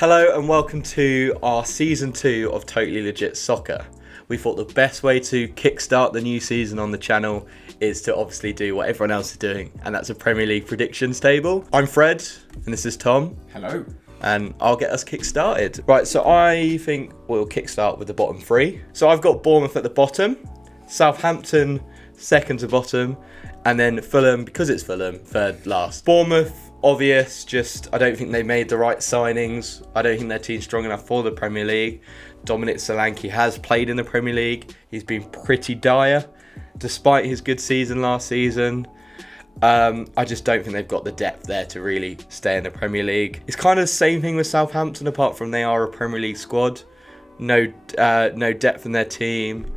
Hello and welcome to our Season 2 of Totally Legit Soccer. We thought the best way to kickstart the new season on the channel is to obviously do what everyone else is doing, and that's a Premier League predictions table. I'm Fred, and this is Tom. Hello. And I'll get us kick-started. Right, so I think we'll kick-start with the bottom three. So I've got Bournemouth at the bottom, Southampton second to bottom, and then Fulham, because it's Fulham, third last. Bournemouth, obvious, I don't think they made the right signings. I don't think their team's strong enough for the Premier League. Dominic Solanke has played in the Premier League. He's been pretty dire, despite his good season last season. I just don't think they've got the depth there to really stay in the Premier League. It's kind of the same thing with Southampton, apart from they are a Premier League squad. No depth in their team.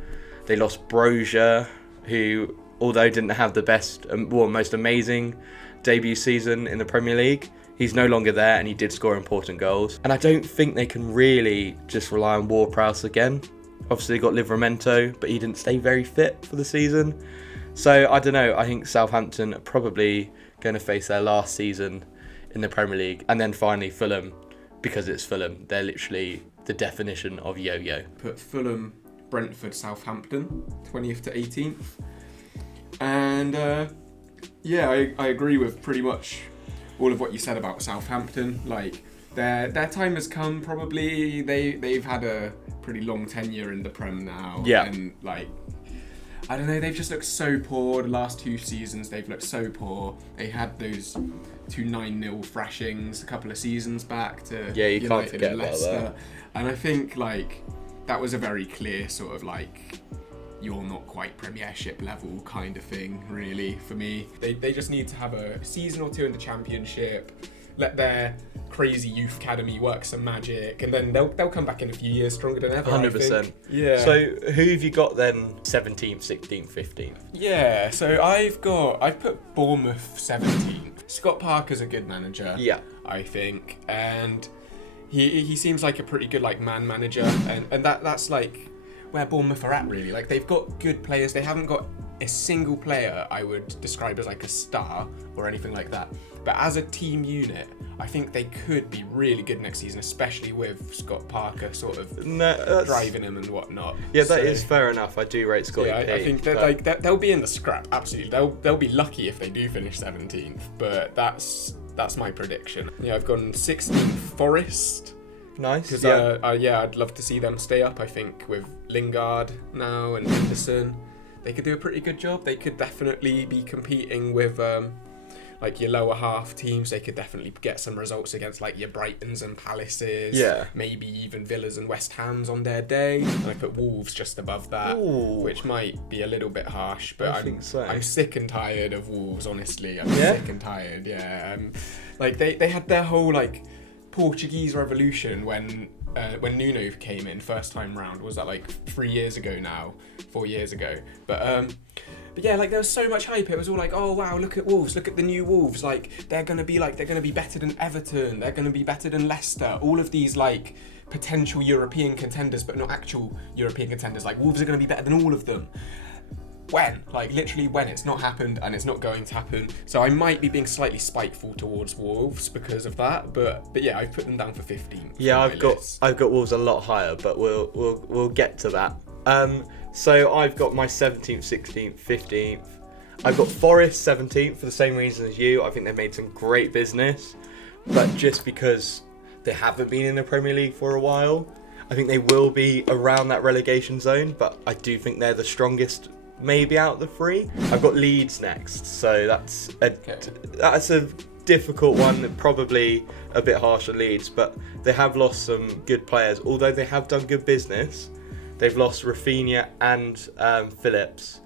They lost Brozier, who, although didn't have the best, most amazing debut season in the Premier League, he's no longer there, and he did score important goals. And I don't think they can really just rely on Ward-Prowse again. Obviously, they got Livramento, but he didn't stay very fit for the season. So, I don't know. I think Southampton are probably going to face their last season in the Premier League. And then finally, Fulham, because it's Fulham. They're literally the definition of yo-yo. Put Fulham, Brentford, Southampton, 20th to 18th. And, I agree with pretty much all of what you said about Southampton. Like, their time has come, probably. They've had a pretty long tenure in the Prem now. Yeah. And, I don't know, they've just looked so poor. The last two seasons, they've looked so poor. They had those 2 9-0 thrashings a couple of seasons back to you can't United forget and about Leicester. that. And I think, that was a very clear sort of, you're not quite Premiership level kind of thing, really, for me. They just need to have a season or two in the Championship, let their crazy youth academy work some magic, and then they'll come back in a few years stronger than ever. 100%. Yeah. So who have you got then? 17th, 16th, 15th? Yeah, so I've put Bournemouth 17th. Scott Parker's a good manager. Yeah. I think. And he seems like a pretty good man manager, and that's where Bournemouth are at, really. They've got good players. They haven't got a single player I would describe as a star or anything like that. But as a team unit, I think they could be really good next season, especially with Scott Parker sort of driving him and whatnot. Yeah, that is fair enough. I do rate Scotty P. I think that they'll be in the scrap, absolutely. They'll be lucky if they do finish 17th, but that's my prediction. Yeah, I've gone 16th Forest. Nice. Because I'd love to see them stay up. I think with Lingard now and Henderson, they could do a pretty good job. They could definitely be competing with your lower half teams. They could definitely get some results against your Brightons and Palaces. Yeah. Maybe even Villas and West Hams on their day. And I put Wolves just above that, which might be a little bit harsh. But I'm sick and tired of Wolves. Honestly, I'm sick and tired. Yeah. They had their whole Portuguese revolution when Nuno came in first time round. Was that 4 years ago now? But yeah, there was so much hype. It was all oh wow, look at Wolves, look at the new Wolves. They're gonna be better than Everton. They're gonna be better than Leicester. All of these potential European contenders, but not actual European contenders. Wolves are gonna be better than all of them. When? Literally when? It's not happened, and it's not going to happen. So I might be being slightly spiteful towards Wolves because of that. But yeah, I've put them down for 15. Yeah, I've got Wolves a lot higher, but we'll get to that. So I've got my 17th, 16th, 15th. I've got Forest 17th for the same reason as you. I think they've made some great business, but just because they haven't been in the Premier League for a while, I think they will be around that relegation zone. But I do think they're the strongest, maybe out of the three. I've got Leeds next, so that's a difficult one, probably a bit harsh on Leeds, but they have lost some good players. Although they have done good business, they've lost Rafinha and Phillips,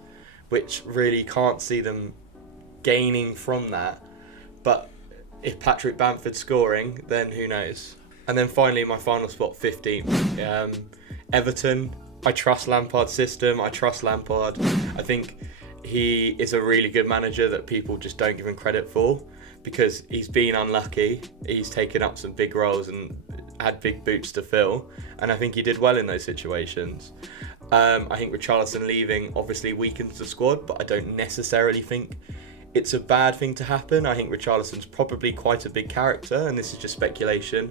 which really can't see them gaining from that. But if Patrick Bamford's scoring, then who knows? And then finally, my final spot, 15th. Everton. I trust Lampard's system. I trust Lampard. I think he is a really good manager that people just don't give him credit for, because he's been unlucky. He's taken up some big roles and had big boots to fill, and I think he did well in those situations. I think Richarlison leaving obviously weakens the squad, but I don't necessarily think it's a bad thing to happen. I think Richarlison's probably quite a big character, and this is just speculation,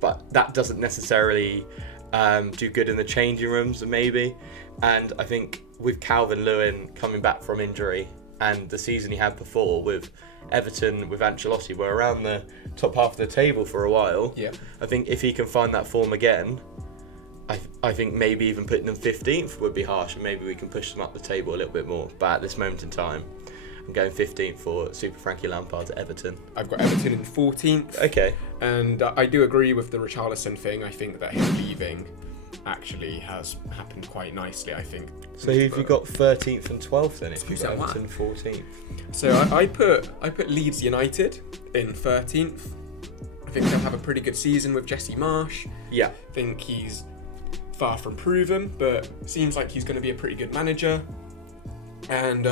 but that doesn't necessarily do good in the changing rooms, maybe. And I think with Calvin Lewin coming back from injury and the season he had before with Everton, with Ancelotti, were around the top half of the table for a while. Yeah. I think if he can find that form again, I think maybe even putting them 15th would be harsh, and maybe we can push them up the table a little bit more. But at this moment in time, I'm going 15th for Super Frankie Lampard at Everton. I've got Everton in 14th. Okay. And I do agree with the Richarlison thing. I think that him leaving actually has happened quite nicely, I think. So who've you got 13th and 12th then? If you've Who's got that Everton 14th. So I put Leeds United in 13th. I think they'll have a pretty good season with Jesse Marsh. Yeah. I think he's far from proven, but seems like he's going to be a pretty good manager. And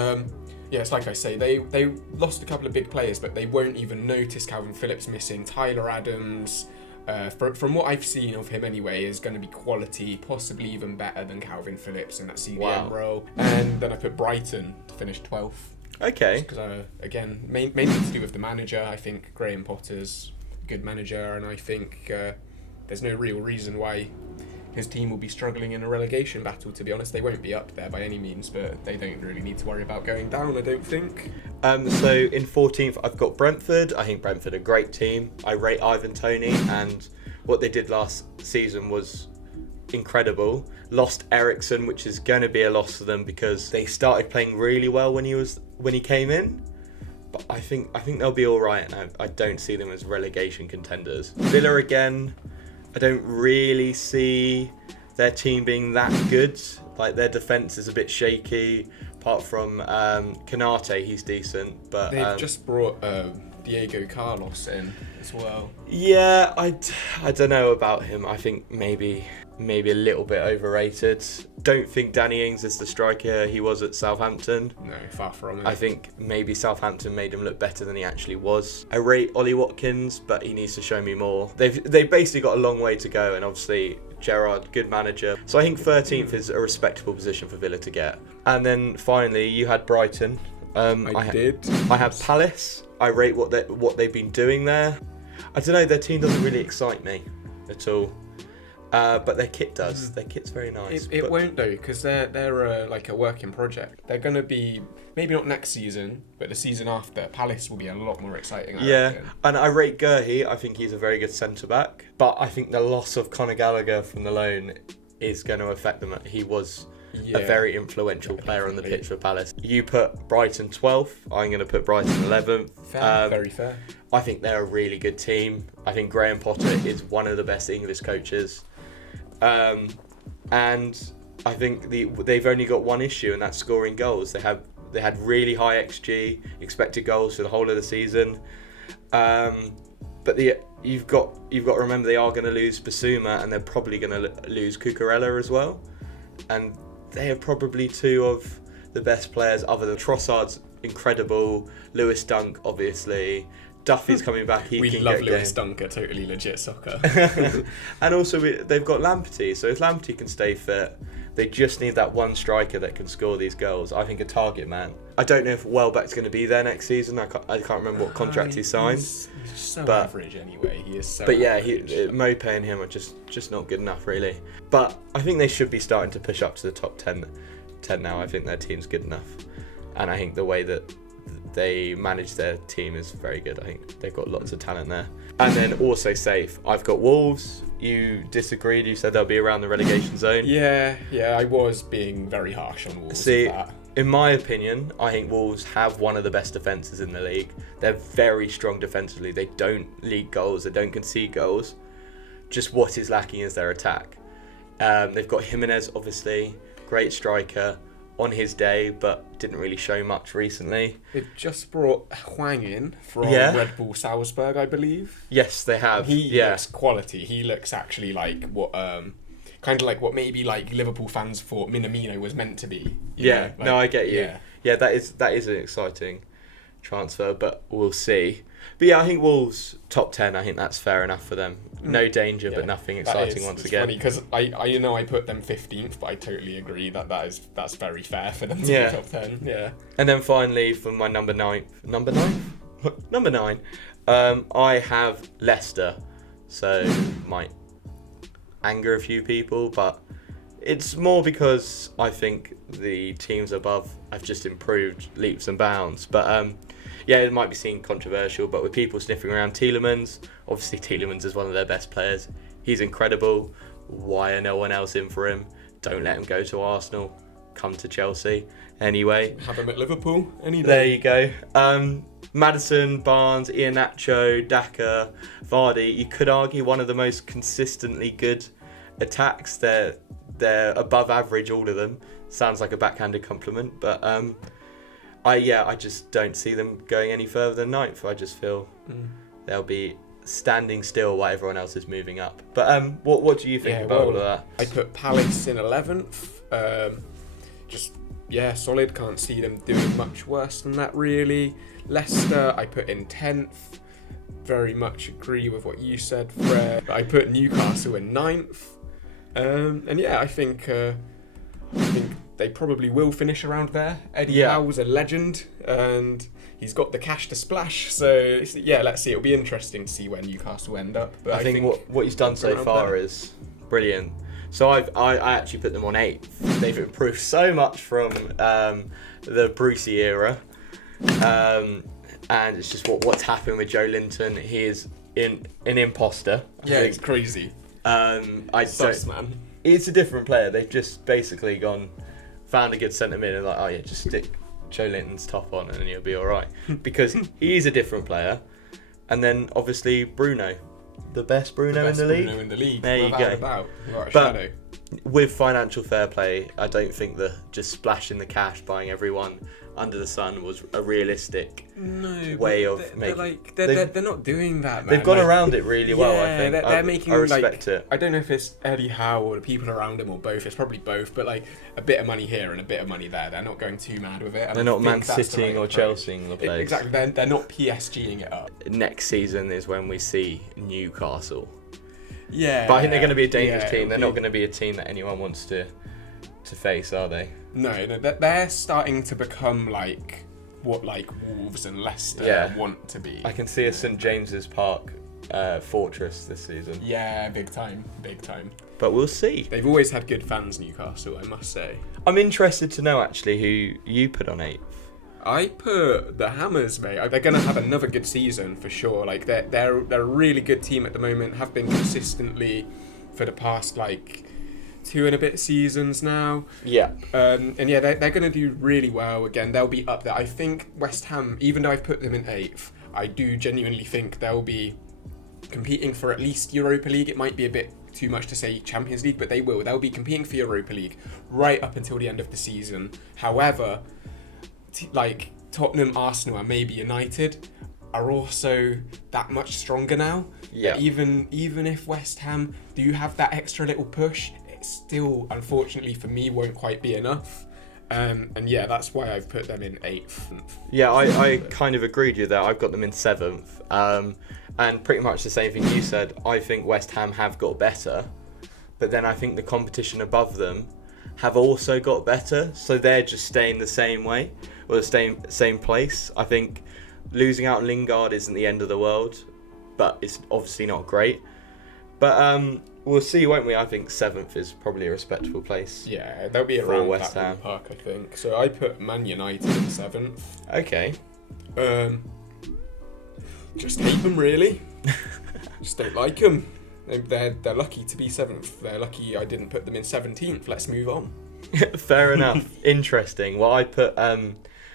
yeah, it's like I say, they lost a couple of big players, but they won't even notice Calvin Phillips missing. Tyler Adams, from what I've seen of him anyway, is going to be quality, possibly even better than Calvin Phillips in that CDM role. And then I put Brighton to finish 12th. Okay. Because again, mainly to do with the manager. I think Graham Potter's a good manager, and I think there's no real reason why his team will be struggling in a relegation battle, to be honest. They won't be up there by any means, but they don't really need to worry about going down, I don't think. So in 14th, I've got Brentford. I think Brentford are a great team. I rate Ivan Toney, and what they did last season was incredible. Lost Ericsson, which is going to be a loss for them because they started playing really well when he came in. But I think they'll be all right, and I don't see them as relegation contenders. Villa again. I don't really see their team being that good. Like, their defence is a bit shaky. Apart from Kanate, he's decent. But they've just brought Diego Carlos in as well. Yeah, I don't know about him. I think maybe a little bit overrated. Don't think Danny Ings is the striker he was at Southampton. No, far from it. I think maybe Southampton made him look better than he actually was. I rate Ollie Watkins, but he needs to show me more. They've basically got a long way to go, and obviously Gerrard, good manager. So I think 13th is a respectable position for Villa to get. And then finally, you had Brighton. I did. I have Palace. I rate what they've been doing there. I don't know, their team doesn't really excite me at all. But their kit does. Their kit's very nice. It won't though, because they're like a working project. They're going to be, maybe not next season, but the season after, Palace will be a lot more exciting. I reckon. And I rate Gurhey. I think he's a very good centre-back. But I think the loss of Conor Gallagher from the loan is going to affect them. He was a very influential player on the pitch for Palace. You put Brighton 12th. I'm going to put Brighton 11th. Fair, very fair. I think they're a really good team. I think Graham Potter is one of the best English coaches. And I think they've only got one issue, and that's scoring goals. They had really high XG, expected goals for the whole of the season. But you've got to remember they are going to lose Basuma, and they're probably going to lose Cucurella as well. And they are probably two of the best players other than Trossard's incredible, Lewis Dunk obviously. Duffy's coming back. We love Lewis Dunk at Totally Legit Soccer. And also they've got Lamptey, so if Lamptey can stay fit, they just need that one striker that can score these goals. I think a target man. I don't know if Welbeck's going to be there next season. I can't remember what contract he signed. He's so average anyway. He is so But yeah, average. Mopé and him are just not good enough really. But I think they should be starting to push up to the top 10 now. I think their team's good enough. And I think the way that they manage their team is very good. I think they've got lots of talent there. And then also safe, I've got Wolves. You disagreed. You said they'll be around the relegation zone. Yeah, I was being very harsh on Wolves. See, with that. in my opinion, I think Wolves have one of the best defences in the league. They're very strong defensively. They don't leak goals. They don't concede goals. Just what is lacking is their attack. They've got Jimenez, obviously, great striker on his day, but didn't really show much recently. They've just brought Hwang in from Red Bull Salzburg, I believe. Yes, they have. He looks quality. He looks actually like what, kind of like what maybe like Liverpool fans thought Minamino was meant to be. I get you. Yeah, that is exciting. transfer, but we'll see. But yeah, I think Wolves top 10. I think that's fair enough for them. No danger, but nothing exciting once again. Funny because I put them 15th, but I totally agree that's very fair for them to be top 10. Yeah. And then finally for my number 9, I have Leicester. So might anger a few people, but it's more because I think the teams above have just improved leaps and bounds. But yeah, it might be seen controversial, but with people sniffing around Tielemans, obviously Tielemans is one of their best players. He's incredible. Why are no one else in for him? Don't let him go to Arsenal. Come to Chelsea. Anyway. Have him at Liverpool any day. There you go. Maddison, Barnes, Iheanacho, Daka, Vardy. You could argue one of the most consistently good attacks. They're above average, all of them. Sounds like a backhanded compliment, but I just don't see them going any further than 9th. I just feel they'll be standing still while everyone else is moving up. But what do you think about all of that? I put Palace in 11th. Solid. Can't see them doing much worse than that, really. Leicester, I put in 10th. Very much agree with what you said, Fred. I put Newcastle in 9th. I think they probably will finish around there. Eddie Howe's a legend, and he's got the cash to splash. So let's see. It'll be interesting to see where Newcastle end up. But I think what he's done so far is brilliant. So I actually put them on 8th. They've improved so much from the Brucey era, and it's just what's happened with Joe Linton. He is an imposter. It's crazy. Man. It's a different player. They've just basically found a good centre mid and just stick Joe Linton's top on and you'll be all right, because he's a different player. And then obviously Bruno. The best Bruno in the league. There you go. But with financial fair play, I don't think that just splashing the cash, buying everyone under the sun was a realistic way of making. They're not doing that, man. They've gone around it really well. I think they're making. I respect it. I don't know if it's Eddie Howe or the people around him or both. It's probably both, but a bit of money here and a bit of money there. They're not going too mad with it. They're not Man Citying or Chelseaing the place. Exactly. They're not PSGing it up. Next season is when we see Newcastle. Yeah. But I think they're going to be a dangerous team. They're not going to be a team that anyone wants to face, are they? No, they're starting to become what Wolves and Leicester want to be. I can see a St James's Park fortress this season. Yeah, big time. But we'll see. They've always had good fans, Newcastle, I must say. I'm interested to know actually who you put on 8th. I put the Hammers, mate. They're going to have another good season for sure. They're a really good team at the moment. Have been consistently for the past 2 and a bit seasons now. Yeah. They're going to do really well again. They'll be up there. I think West Ham, even though I've put them in 8th, I do genuinely think they'll be competing for at least Europa League. It might be a bit too much to say Champions League, but they will. They'll be competing for Europa League right up until the end of the season. However, Tottenham, Arsenal, and maybe United are also that much stronger now. Yeah. Even if West Ham do have that extra little push, it still, unfortunately for me, won't quite be enough. That's why I've put them in 8th. Yeah, I kind of agreed with you there. I've got them in 7th. And pretty much the same thing you said. I think West Ham have got better, but then I think the competition above them have also got better, so they're just staying the same way, or the same place. I think losing out on Lingard isn't the end of the world, but it's obviously not great. But we'll see, won't we? I think 7th is probably a respectable place. Yeah, they'll be around West Ham Park, I think. So I put Man United in 7th. Okay. Just hate them, really. Just don't like them. They're lucky to be 7th. They're lucky I didn't put them in 17th. Let's move on. Fair enough. Interesting. Well, I put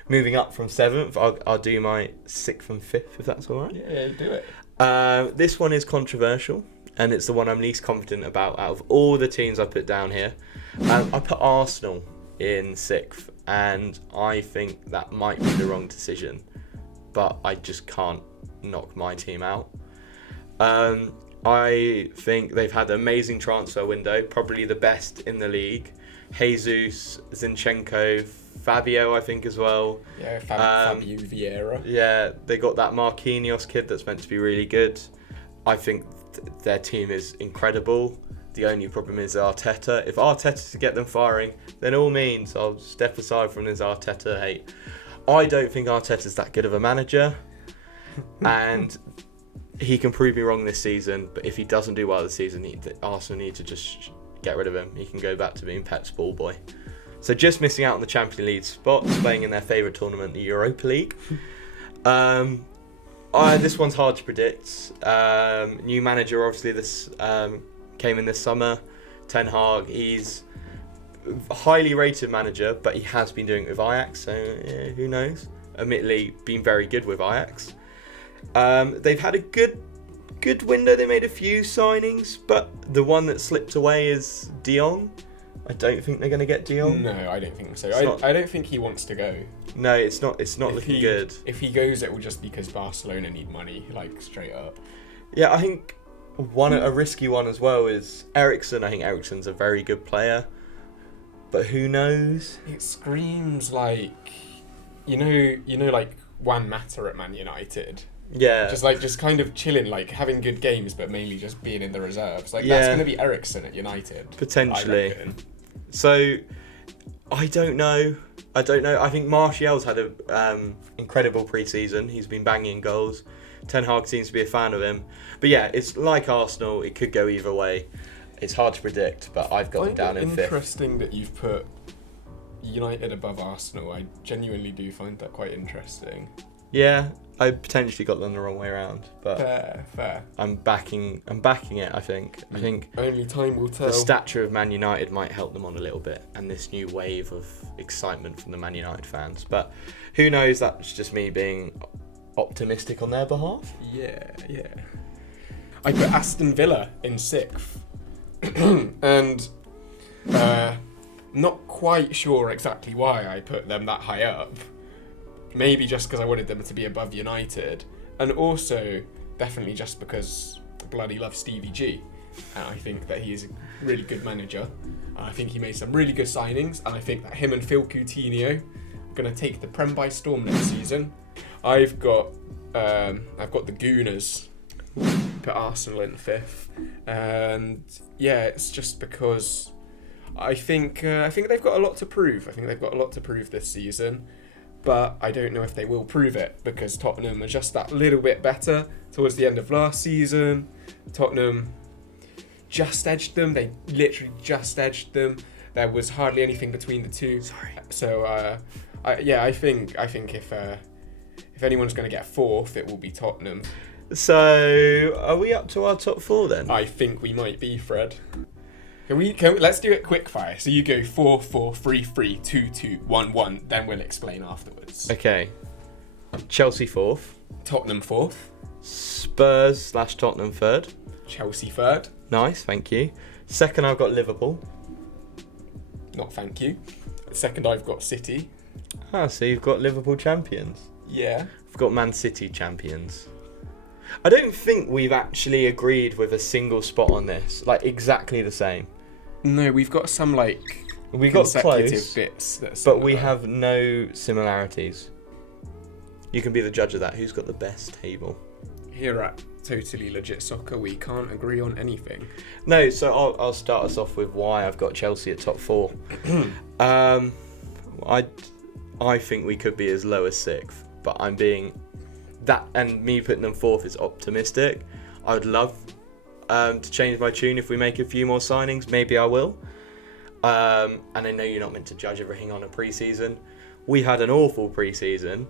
moving up from 7th. I'll do my 6th and 5th, if that's all right. Yeah, do it. This one is controversial, and it's the one I'm least confident about out of all the teams I put down here. I put Arsenal in 6th, and I think that might be the wrong decision, but I just can't knock my team out. I think they've had an amazing transfer window, probably the best in the league. Jesus, Zinchenko, Fabio, I think, as well. Yeah, Fabio Vieira. Yeah, they got that Marquinhos kid that's meant to be really good. I think their team is incredible. The only problem is Arteta. If Arteta's to get them firing, then all means I'll step aside from this Arteta hate. I don't think Arteta's that good of a manager, and he can prove me wrong this season. But if he doesn't do well this season, Arsenal need to just get rid of him. He can go back to being Pep's ball boy. So just missing out on the Champions League spot, playing in their favourite tournament, the Europa League. This one's hard to predict. New manager, obviously, this came in this summer. Ten Hag, he's a highly rated manager, but he has been doing it with Ajax, so who knows? Admittedly, been very good with Ajax. They've had a good window. They made a few signings, but the one that slipped away is De Jong. I don't think they're going to get De Jong. No, I don't think so. I don't think he wants to go. No, it's not looking good. If he goes, it will just because Barcelona need money, like straight up. Yeah, I think a risky one as well is Eriksen. I think Eriksen's a very good player, but who knows? It screams like, you know, like Juan Mata at Man United. Yeah. Just kind of chilling, like having good games, but mainly just being in the reserves. Like that's going to be Eriksen at United. Potentially. So, I don't know. I think Martial's had a incredible pre-season. He's been banging goals. Ten Hag seems to be a fan of him. But yeah, it's like Arsenal. It could go either way. It's hard to predict, but I've got them down in fifth. Interesting that you've put United above Arsenal. I genuinely do find that quite interesting. Yeah, I potentially got them the wrong way around, but fair. I'm backing it. I think only time will tell. The stature of Man United might help them on a little bit, and this new wave of excitement from the Man United fans. But who knows? That's just me being optimistic on their behalf. Yeah. I put Aston Villa in sixth, and not quite sure exactly why I put them that high up. Maybe just because I wanted them to be above United, and also definitely just because I bloody love Stevie G, and I think that he's a really good manager. And I think he made some really good signings, and I think that him and Phil Coutinho are going to take the Prem by storm next season. I've got the Gooners, put Arsenal in fifth, and yeah, it's just because I think they've got a lot to prove. I think they've got a lot to prove this season. But I don't know if they will prove it because Tottenham are just that little bit better towards the end of last season. Tottenham just edged them. They literally just edged them. There was hardly anything between the two. Sorry. So I think if anyone's going to get fourth, it will be Tottenham. So are we up to our top four then? I think we might be, Fred. Let's do it quick fire. So you go 4-4, 3-3, 2-2, 1-1. Then we'll explain afterwards. Okay. Chelsea fourth. Tottenham fourth. Spurs/Tottenham third. Chelsea third. Nice, thank you. Second, I've got Liverpool. Not thank you. Second, I've got City. So you've got Liverpool champions. Yeah. I've got Man City champions. I don't think we've actually agreed with a single spot on this. Like exactly the same. No, we've got some we got consecutive close bits, but we have no similarities. You can be the judge of that. Who's got the best table? Here at Totally Legit Soccer, we can't agree on anything. No, so I'll start us off with why I've got Chelsea at top four. I think we could be as low as sixth, but I'm being that, and me putting them fourth is optimistic. I would love to change my tune if we make a few more signings. Maybe I will. And I know you're not meant to judge everything on a pre-season. We had an awful pre-season,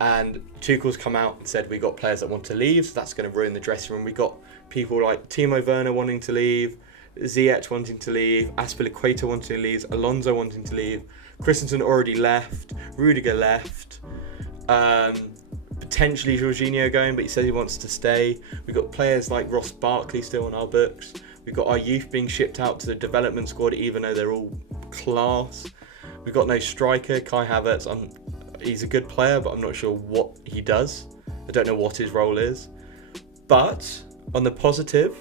and Tuchel's come out and said we got players that want to leave, so that's going to ruin the dressing room. We got people like Timo Werner wanting to leave, Ziyech wanting to leave, Azpilicueta wanting to leave, Alonso wanting to leave, Christensen already left, Rudiger left. Potentially Jorginho going, but he says he wants to stay. We've got players like Ross Barkley still on our books. We've got our youth being shipped out to the development squad, even though they're all class. We've got no striker, Kai Havertz. He's a good player, but I'm not sure what he does. I don't know what his role is. But on the positive,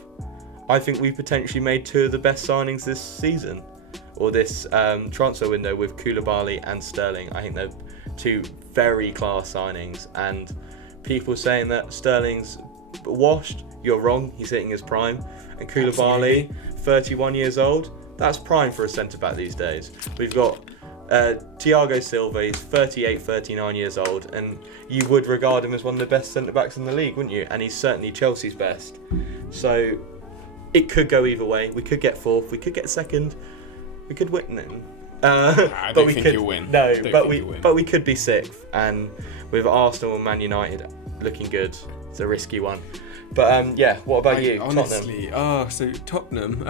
I think we potentially made two of the best signings this season. or this transfer window with Koulibaly and Sterling. I think they're two very class signings, and people saying that Sterling's washed, you're wrong. He's hitting his prime, and Koulibaly, 31 years old, that's prime for a centre back these days. We've got Thiago Silva, he's 38, 39 years old, and you would regard him as one of the best centre backs in the league, wouldn't you? And he's certainly Chelsea's best. So it could go either way. We could get fourth, we could get second, we could win. I don't think you'll win. No, but we could be sixth, and with Arsenal and Man United looking good, it's a risky one. But yeah, what about you? Honestly, so Tottenham.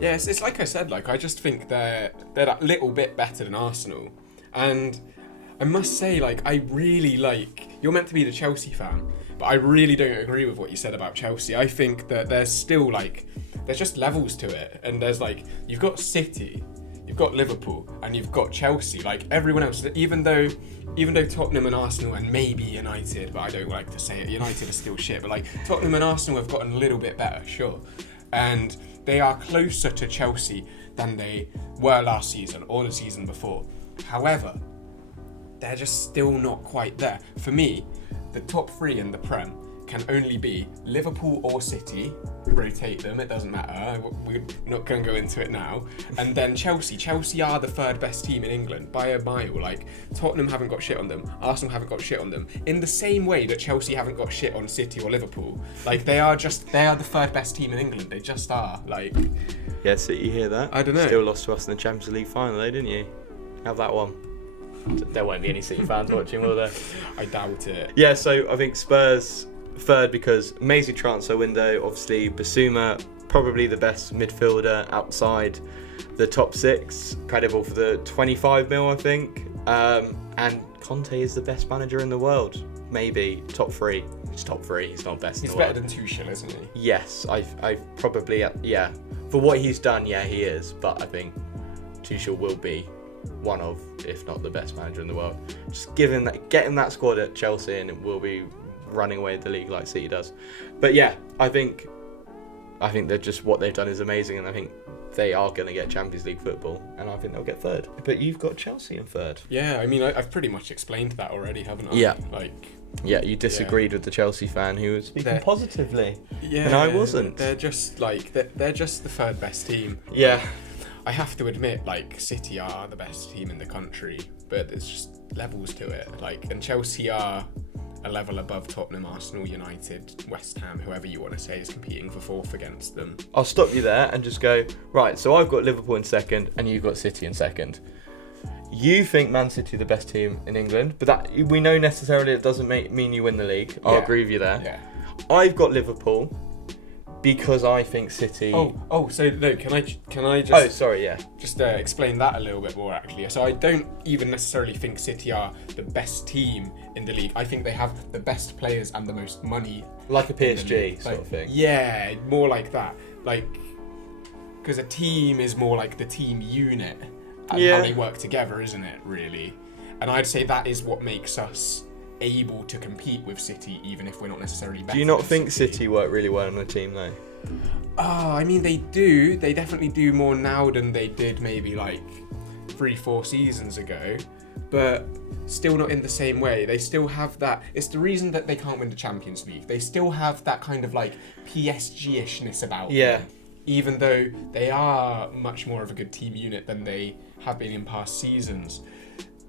Yes, it's like I said. Like I just think they're that little bit better than Arsenal, and I must say, like I really like. You're meant to be the Chelsea fan, but I really don't agree with what you said about Chelsea. I think that there's still like there's just levels to it, and there's like you've got City, you've got Liverpool, and you've got Chelsea. Like everyone else, even though Tottenham and Arsenal and maybe United, but I don't like to say it, United are still shit, but like Tottenham and Arsenal have gotten a little bit better, sure. And they are closer to Chelsea than they were last season or the season before. However, they're just still not quite there. For me, the top three in the Prem can only be Liverpool or City. Rotate them, it doesn't matter. We're not going to go into it now. And then Chelsea. Chelsea are the third best team in England by a mile. Like Tottenham haven't got shit on them. Arsenal haven't got shit on them. In the same way that Chelsea haven't got shit on City or Liverpool. Like they are the third best team in England. They just are. Like yeah, City, you hear that? I don't know. Still lost to us in the Champions League final, though, didn't you? Have that one. There won't be any City fans watching, will there? I doubt it. Yeah, so I think Spurs third because amazing transfer window. Obviously, Basuma, probably the best midfielder outside the top six, credible for the 25 mil, I think. And Conte is the best manager in the world. Maybe top three. He's top three. He's not best. He's better than Tuchel, isn't he? Yes, I probably yeah. For what he's done, yeah, he is. But I think Tuchel will be one of, if not the best manager in the world. Just getting that squad at Chelsea, and it will be running away with the league like City does. But yeah, I think they're just, what they've done is amazing, and I think they are going to get Champions League football, and I think they'll get third. But you've got Chelsea in third. Yeah, I mean, I've pretty much explained that already, haven't I? Yeah. Yeah, you disagreed with the Chelsea fan who was speaking positively. Yeah, and I wasn't. They're just they're just the third best team. Yeah. I have to admit, like, City are the best team in the country, but there's just levels to it. Like, and Chelsea are a level above Tottenham, Arsenal, United, West Ham, whoever you want to say is competing for fourth against them. I'll stop you there and just go, right, so I've got Liverpool in second and you've got City in second. You think Man City are the best team in England, but that we know necessarily it doesn't mean you win the league. I'll agree with you there. Yeah. I've got Liverpool because I think City... So no, can I just... Oh, sorry, yeah. Just explain that a little bit more, actually. So I don't even necessarily think City are the best team in the league. I think they have the best players and the most money. Like a PSG sort of thing. Yeah, more like that. Like, because a team is more like the team unit and how they work together, isn't it, really? And I'd say that is what makes us able to compete with City, even if we're not necessarily better. Do you not think City work really well on the team, though? I mean, they do. They definitely do more now than they did maybe like 3-4 seasons ago, but still not in the same way. They still have that. It's the reason that they can't win the Champions League. They still have that kind of like PSG-ishness about them, even though they are much more of a good team unit than they have been in past seasons.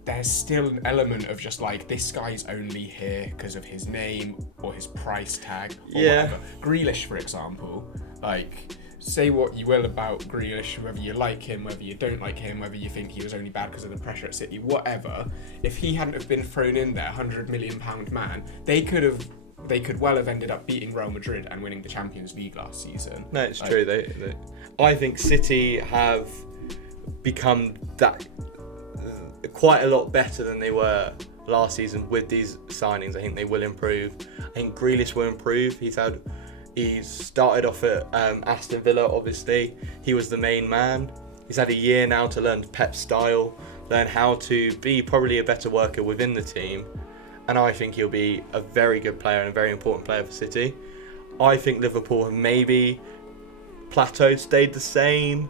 There's still an element of just like, this guy's only here because of his name or his price tag or whatever. Grealish, for example, like, say what you will about Grealish, whether you like him, whether you don't like him, whether you think he was only bad because of the pressure at City, whatever. If he hadn't have been thrown in there, £100 million man, they could well have ended up beating Real Madrid and winning the Champions League last season. No, it's true. I think City have become that quite a lot better than they were last season with these signings. I think they will improve. I think Grealish will improve. He's started off at Aston Villa, obviously. He was the main man. He's had a year now to learn Pep's style, learn how to be probably a better worker within the team. And I think he'll be a very good player and a very important player for City. I think Liverpool have maybe plateaued, stayed the same.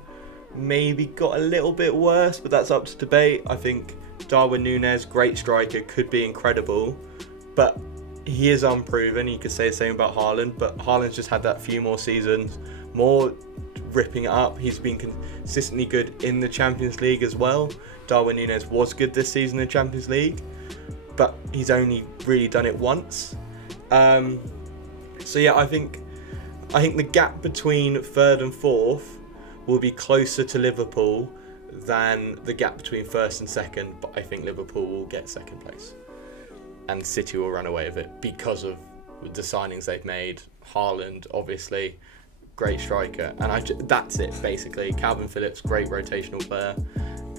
maybe got a little bit worse, but that's up to debate. I think Darwin Núñez, great striker, could be incredible, but he is unproven. You could say the same about Haaland, but Haaland's just had that few more seasons, more ripping it up. He's been consistently good in the Champions League as well. Darwin Núñez was good this season in the Champions League, but he's only really done it once. So yeah, I think the gap between third and fourth will be closer to Liverpool than the gap between first and second, but I think Liverpool will get second place and City will run away with it because of the signings they've made. Haaland, obviously, great striker, and that's it basically. Calvin Phillips, great rotational player.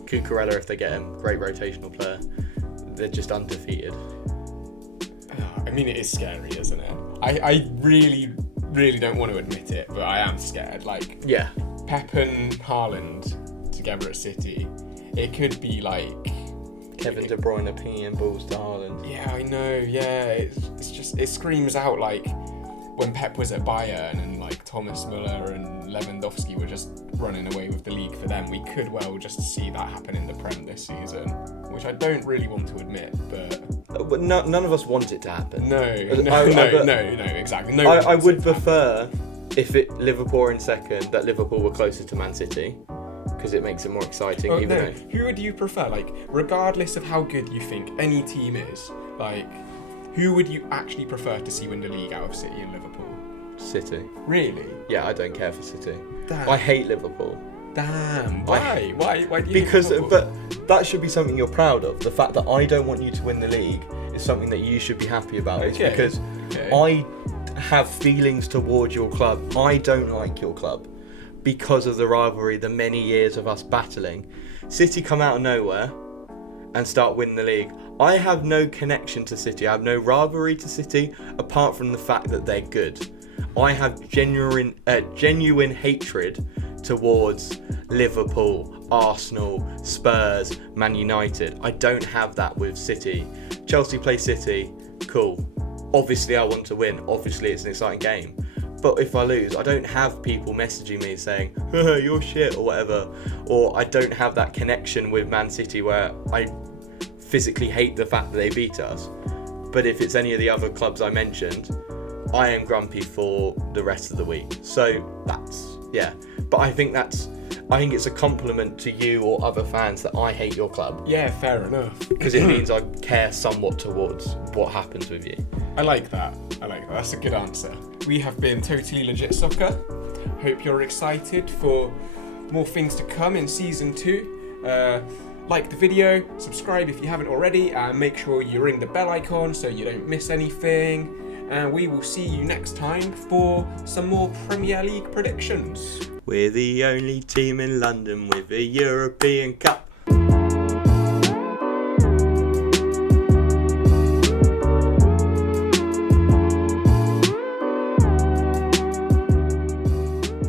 Cucurella, if they get him, great rotational player. They're just undefeated. I mean, it is scary, isn't it? I really, really don't want to admit it, but I am scared. Like, Yeah. Pep and Haaland together at City, it could be like Kevin De Bruyne pinging balls to Haaland. Yeah, I know. Yeah, it's just, it screams out like when Pep was at Bayern and like Thomas Müller and Lewandowski were just running away with the league for them. We could well just see that happen in the Prem this season, which I don't really want to admit, but none of us want it to happen. no, exactly. No, I would prefer if Liverpool are in second, that Liverpool were closer to Man City, because it makes it more exciting. Oh, even no. though Who would you prefer? Like, regardless of how good you think any team is, like, who would you actually prefer to see win the league out of City and Liverpool? City. Really? Yeah, I don't care for City. Damn. I hate Liverpool. Damn. Why? Why do you hate Because, Liverpool? but that should be something you're proud of. The fact that I don't want you to win the league is something that you should be happy about. It's Okay. because I have feelings towards your club. I don't like your club because of the rivalry, the many years of us battling. City come out of nowhere and start winning the league. I have no connection to City. I have no rivalry to City apart from the fact that they're good. I have genuine hatred towards Liverpool, Arsenal, Spurs, Man United. I don't have that with City. Chelsea play City, cool. Obviously I want to win. Obviously it's an exciting game. But if I lose, I don't have people messaging me saying, you're shit or whatever. Or I don't have that connection with Man City where I physically hate the fact that they beat us. But if it's any of the other clubs I mentioned, I am grumpy for the rest of the week. So that's, yeah. But I think it's a compliment to you or other fans that I hate your club. Yeah, fair enough. Because it means I care somewhat towards what happens with you. I like that. That's a good answer. We have been Totally Legit Soccer. Hope you're excited for more things to come in season 2. Like the video, subscribe if you haven't already, and make sure you ring the bell icon so you don't miss anything. And we will see you next time for some more Premier League predictions. We're the only team in London with a European Cup.